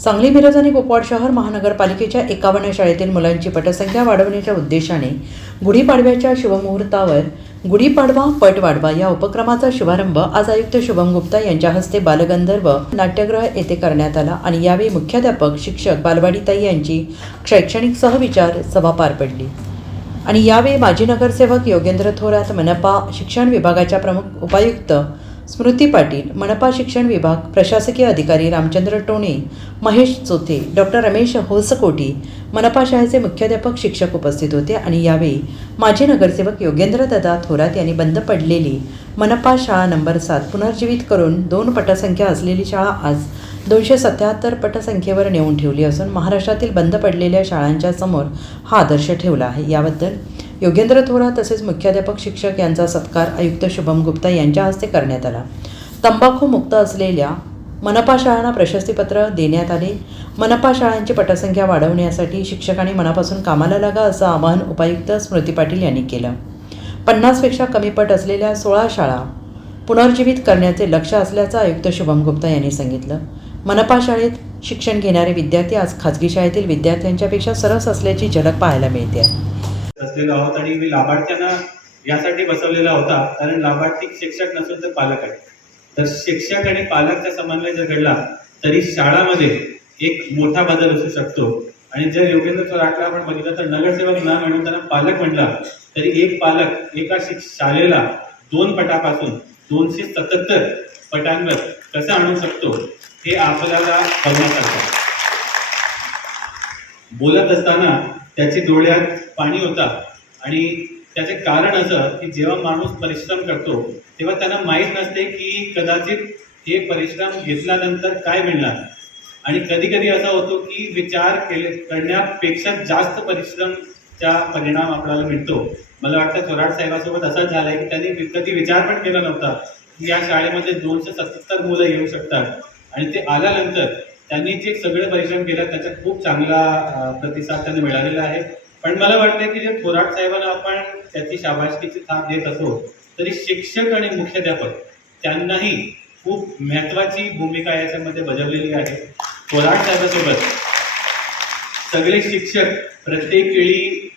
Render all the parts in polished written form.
सांगली, मिरज आणि कुपवाड शहर महानगरपालिकेच्या 51 शाळेतील मुलांची पटसंख्या वाढवण्याच्या उद्देशाने गुढीपाडव्याच्या शुभमुहूर्तावर गुढीपाडवा पट वाढवा या उपक्रमाचा शुभारंभ आज आयुक्त शुभम गुप्ता यांच्या हस्ते बालगंधर्व नाट्यगृह येथे करण्यात आला आणि यावेळी मुख्याध्यापक, शिक्षक, बालवाडीताई यांची शैक्षणिक सहविचार सभा पार पडली. आणि यावेळी माजी नगरसेवक योगेंद्र थोरात, मनपा शिक्षण विभागाच्या प्रमुख उपायुक्त स्मृती पाटील, मनपा शिक्षण विभाग प्रशासकीय अधिकारी रामचंद्र टोणे, महेश चोथे, डॉक्टर रमेश होसकोटी, मनपा शाळेचे मुख्याध्यापक, शिक्षक उपस्थित होते. आणि यावेळी माजी नगरसेवक योगेंद्रदादा थोरात यांनी बंद पडलेली मनपा शाळा नंबर 7 पुनर्जीवित करून 2 पटसंख्या असलेली शाळा आज 277 पटसंख्येवर नेऊन ठेवली असून महाराष्ट्रातील बंद पडलेल्या शाळांच्या समोर हा आदर्श ठेवला आहे. याबद्दल योगेंद्र थोरात तसेच मुख्याध्यापक, शिक्षक यांचा सत्कार आयुक्त शुभम गुप्ता यांच्या हस्ते करण्यात आला. तंबाखू मुक्त असलेल्या मनपा शाळांना प्रशस्तीपत्र देण्यात आले. मनपा शाळांची पटसंख्या वाढवण्यासाठी शिक्षकांनी मनापासून कामाला लागा असं आवाहन उपायुक्त स्मृती पाटील यांनी केलं. 50पेक्षा कमी पट असलेल्या 16 शाळा पुनर्जीवित करण्याचे लक्ष्य असल्याचं आयुक्त शुभम गुप्ता यांनी सांगितलं. मनपा शाळेत शिक्षण घेणारे विद्यार्थी आज खाजगी शाळेतील विद्यार्थ्यांच्यापेक्षा सरस असल्याची झलक पाहायला मिळते. असलेलो आहोत आणि मी लाभार्थ्यांना यासाठी बसवलेला होता कारण लाभार्थी शिक्षक नसून तर पालक आहे. तर शिक्षक आणि पालकचा समन्वय जर घडला तरी शाळामध्ये एक मोठा बदल असू शकतो. आणि जर योगेंद्र थोराटला आपण बघितलं तर नगरसेवक ना म्हणून त्यांना पालक म्हणला तरी एक पालक एका शाळेला 2 पटापासून 277 पटांवर कसं आणू शकतो हे आपल्याला बघण्यासारखं. बोलत असताना त्याच्या डोळ्यात पाणी होता आणि त्याचे कारण असं की जेव्हा माणूस परिश्रम करतो तेव्हा त्यांना माहीत नसते की कदाचित हे परिश्रम घेतल्यानंतर काय मिळणार. आणि कधी कधी असा होतो की विचार करण्यापेक्षा जास्त परिश्रमचा परिणाम आपल्याला मिळतो. मला वाटतं थोराट साहेबांसोबत असंच झालंय की त्यांनी कधी विचार पण केला नव्हता की या शाळेमध्ये 277 मुलं येऊ शकतात. आणि ते आल्यानंतर त्यांनी जे सगळे परिश्रम केला त्याचा खूप चांगला प्रतिसाद त्यांना मिळालेला आहे. पण मला वाटतं की जे थोराट साहेबांना आपण त्याची शाबासकीची थाप देत असो तरी शिक्षक आणि मुख्याध्यापक त्यांनाही खूप महत्त्वाची भूमिका याच्यामध्ये बजावलेली आहे. थोराट साहेबांसोबत सगळे शिक्षक प्रत्येक वेळी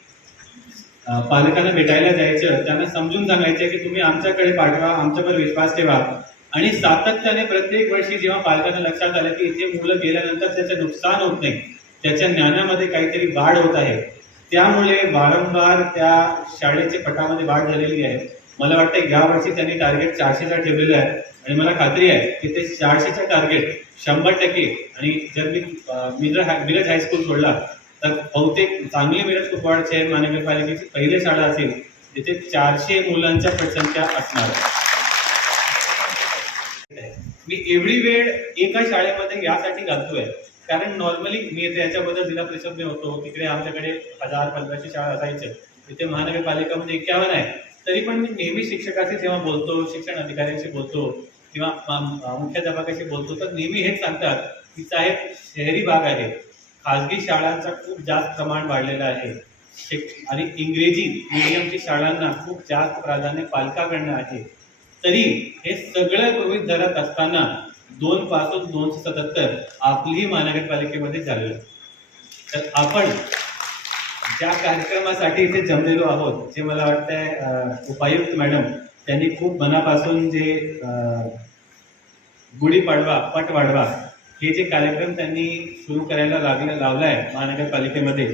पालकांना भेटायला जायचं, त्यांना समजून सांगायचं की तुम्ही आमच्याकडे पाठवा, आमच्यावर विश्वास ठेवा. आणि सातत्याने प्रत्येक वर्षी जेव्हा पालकांना लक्षात आलं की इथे मुलं गेल्यानंतर त्याचं नुकसान होत नाही, त्याच्या ज्ञानामध्ये काहीतरी वाढ होत आहे, त्यामुळे वारंवार त्या शाळेच्या पटामध्ये वाढ झालेली आहे. मला वाटतं यावर्षी त्यांनी टार्गेट 400चा ठेवलेलं आहे आणि मला खात्री आहे की ते 400चा टार्गेट 100%. आणि जर मी मिरज हायस्कूल सोडला तर बहुतेक सांगली मिरज कुपवाड शहर महानगरपालिकेची पहिली शाळा असेल जिथे 400 मुलांच्या पटसंख्या असणार. मी एवढी वेळ एका शाळेमध्ये यासाठी घालतोय कारण नॉर्मली मी याच्याबद्दल जिल्हा परिषदने होतो तिकडे आमच्याकडे 1000-1500 शाळा असायच्या. तिथे महानगरपालिकामध्ये 51 आहे. तरी पण मी नेहमी शिक्षकाशी जेव्हा बोलतो, शिक्षण अधिकाऱ्यांशी बोलतो किंवा मुख्याध्यापकाशी बोलतो तर नेहमी हेच सांगतात की साहेब शहरी भाग आहे, खाजगी शाळांचा खूप जास्त प्रमाण वाढलेलं आहे आणि इंग्रजी मीडियमची शाळांना खूप जास्त प्राधान्य पालकाकडनं आहे. तरी हे सगळं गृहीत धरत असताना 2 पासून 277 आपलीही महानगरपालिकेमध्ये झालेलं. तर आपण ज्या कार्यक्रमासाठी इथे जमलेलो आहोत, जे मला वाटतंय उपायुक्त मॅडम त्यांनी खूप मनापासून जे गुढीपाडवा पट वाढवा हे जे कार्यक्रम त्यांनी सुरू करायला लावलाय महानगरपालिकेमध्ये,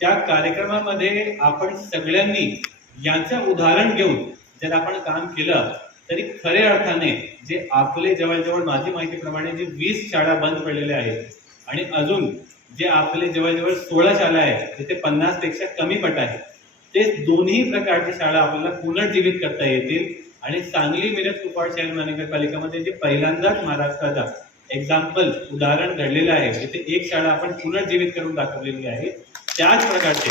त्या कार्यक्रमामध्ये आपण सगळ्यांनी यांचं उदाहरण घेऊन जर आपण काम केलं तरी खऱ्या अर्थाने जे आपले जवळजवळ माझी माहितीप्रमाणे जे 20 शाळा बंद पडलेल्या आहेत आणि अजून जे आपले जवळजवळ 16 शाळा आहेत तिथे 50पेक्षा कमी पट आहे, ते दोन्ही प्रकारच्या शाळा आपल्याला पुनर्जीवित करता येतील. आणि सांगली मिरज कुपवाड शहर महानगरपालिकेमध्ये जे पहिल्यांदाच महाराष्ट्राचा एक्झाम्पल उदाहरण घडलेलं आहे जिथे एक शाळा आपण पुनर्जीवित करून दाखवलेली आहे, त्याच प्रकारचे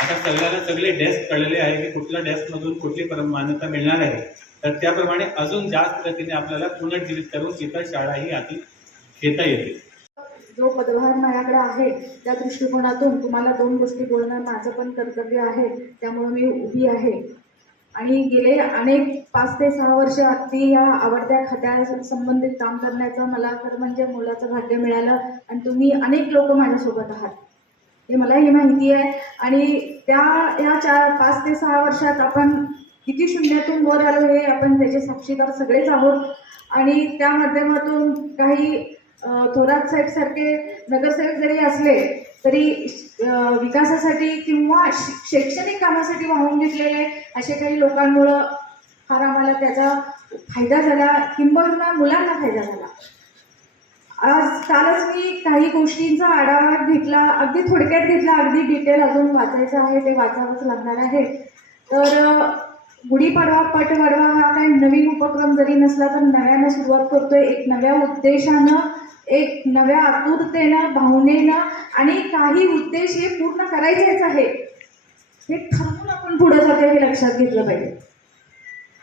आता सगळ्यांना सगळे डेस्क कळलेले आहे की कुठल्या डेस्कमधून कुठली मान्यता मिळणार आहे. तर त्याप्रमाणे अजून जास्त गतीने आपल्याला पुनर्जीवित करून इतर शाळाही आधी घेता येतील. जो पदभार माझ्याकडे आहे त्या दृष्टिकोनातून तुम्हाला 2 गोष्टी बोलणं माझं पण कर्तव्य आहे, त्यामुळे मी उभी आहे. आणि गेले अनेक 5 ते 6 वर्ष अगदी या आवडत्या खात्या संबंधित काम करण्याचं मला खरं म्हणजे मोलाचं भाग्य मिळालं आणि तुम्ही अनेक लोक माझ्यासोबत आहात हे मलाही माहिती आहे. आणि या 5 ते 6 वर्षात आपण किती शून्यातून वर आलो हे आपण त्याचे साक्षीदार सगळेच आहोत. आणि त्या माध्यमातून काही थोरात साहेबसारखे नगरसेवक जरी असले तरी विकासासाठी किंवा शैक्षणिक कामासाठी वाहून घेतलेले असे काही लोकांमुळं फार आम्हाला त्याचा फायदा झाला, किंबहुना मुलांना फायदा झाला. कालच मी काही गोष्टींचा आढावा घेतला, अगदी थोडक्यात घेतला, अगदी डिटेल अजून वाचायचं आहे, ते वाचावंच लागणार आहे. तर गुढीपाडवा पटवाडवा हा काही नवीन उपक्रम जरी नसला तर नव्यानं सुरुवात करतोय, एक नव्या उद्देशानं, एक नव्या आतुरतेनं, भावनेनं, आणि काही उद्देश हे पूर्ण करायचेच आहे हे ठरवून आपण पुढे जातो हे लक्षात घेतलं पाहिजे.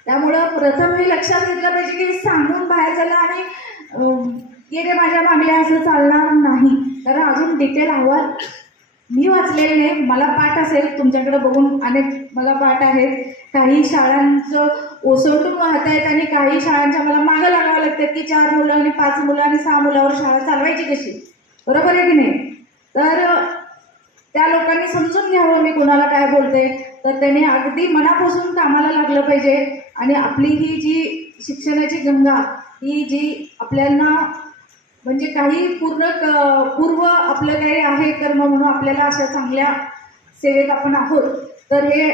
त्यामुळं प्रथम हे लक्षात घेतलं पाहिजे की सांगून बाहेर झालं आणि ये रे माझ्या मागल्या असं चालणार नाही. कारण अजून डिटेल अहवाल मी वाचलेले नाही, मला पाठ असेल, तुमच्याकडे बघून अनेक मला पाठ आहेत. काही शाळांचं ओसंडून वाहत आहेत आणि काही शाळांच्या मला मागं लागावं लागतात की 4 मुलं आणि 5 मुलं आणि 6 मुलावर शाळा चालवायची कशी, बरोबर आहे की नाही. तर त्या लोकांनी समजून घ्यावं मी कुणाला काय बोलते, तर त्याने अगदी मनापासून कामाला लागलं पाहिजे. आणि आपली ही जी शिक्षणाची गंगा ही जी आपल्याला म्हणजे काही पूर्व आपलं काही आहे कर्म म्हणून आपल्याला अशा चांगल्या सेवेत आपण आहोत, तर हे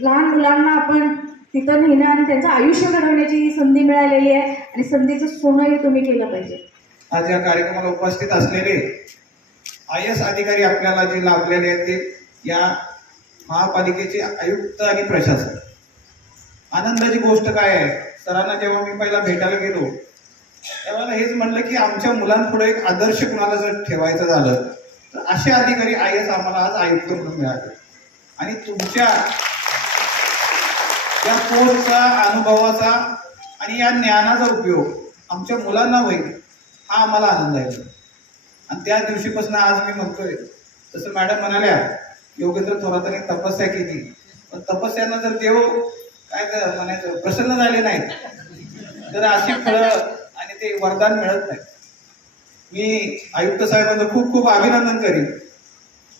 लहान मुलांना आपण तिथं नेणं आणि त्यांचं आयुष्य घडवण्याची ही संधी मिळालेली आहे आणि संधीचं सोनं हे तुम्ही केलं पाहिजे. आज या कार्यक्रमाला उपस्थित असलेले IAS अधिकारी आपल्याला जे लाभलेले आहेत ते या महापालिकेचे आयुक्त आणि प्रशासक. आनंदाची गोष्ट काय आहे, सरांना जेव्हा मी पहिला भेटायला गेलो तेव्हा हेच म्हणलं की आमच्या मुलांपुढे एक आदर्श कुणाला जर ठेवायचं झालं तर असे अधिकारी IAS आम्हाला आज आयुक्त म्हणून मिळाले. आणि तुमच्या या कोर्सचा, अनुभवाचा आणि या ज्ञानाचा उपयोग आमच्या मुलांना होईल हा आम्हाला आनंद आहे. आणि त्या दिवशीपासून आज मी म्हणतोय तसं मॅडम म्हणाल्या योगेंद्र थोरातांनी तपस्या केली, पण तपस्यानं जर देव काय म्हणायचं प्रसन्न झाले नाहीत तर अशी फळं आणि ते वरदान मिळत नाही. मी आयुक्त साहेबांचं खूप खूप अभिनंदन करीन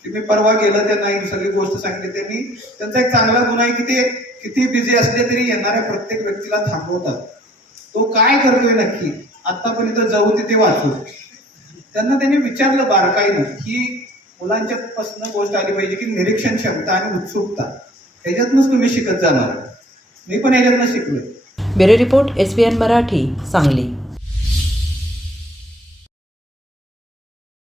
की मी परवा गेलं त्यांना ही सगळी गोष्ट सांगितली. त्यांनी त्यांचा एक चांगला गुण आहे की ते किती बिझी असले तरी येणाऱ्या प्रत्येक व्यक्तीला थांबवतात. तो काय करतोय नक्की, आतापर्यंत जाऊ तिथे वाचू. त्यांना त्यांनी विचारलं बारकाईनं की मुलांच्या पासून गोष्ट आली पाहिजे की निरीक्षण क्षमता आणि उत्सुकता, ह्याच्यातनंच तुम्ही शिकत जाणार. मी पण ह्याच्यातनं शिकलोय. Bureau report SBN Marathi, Sangli.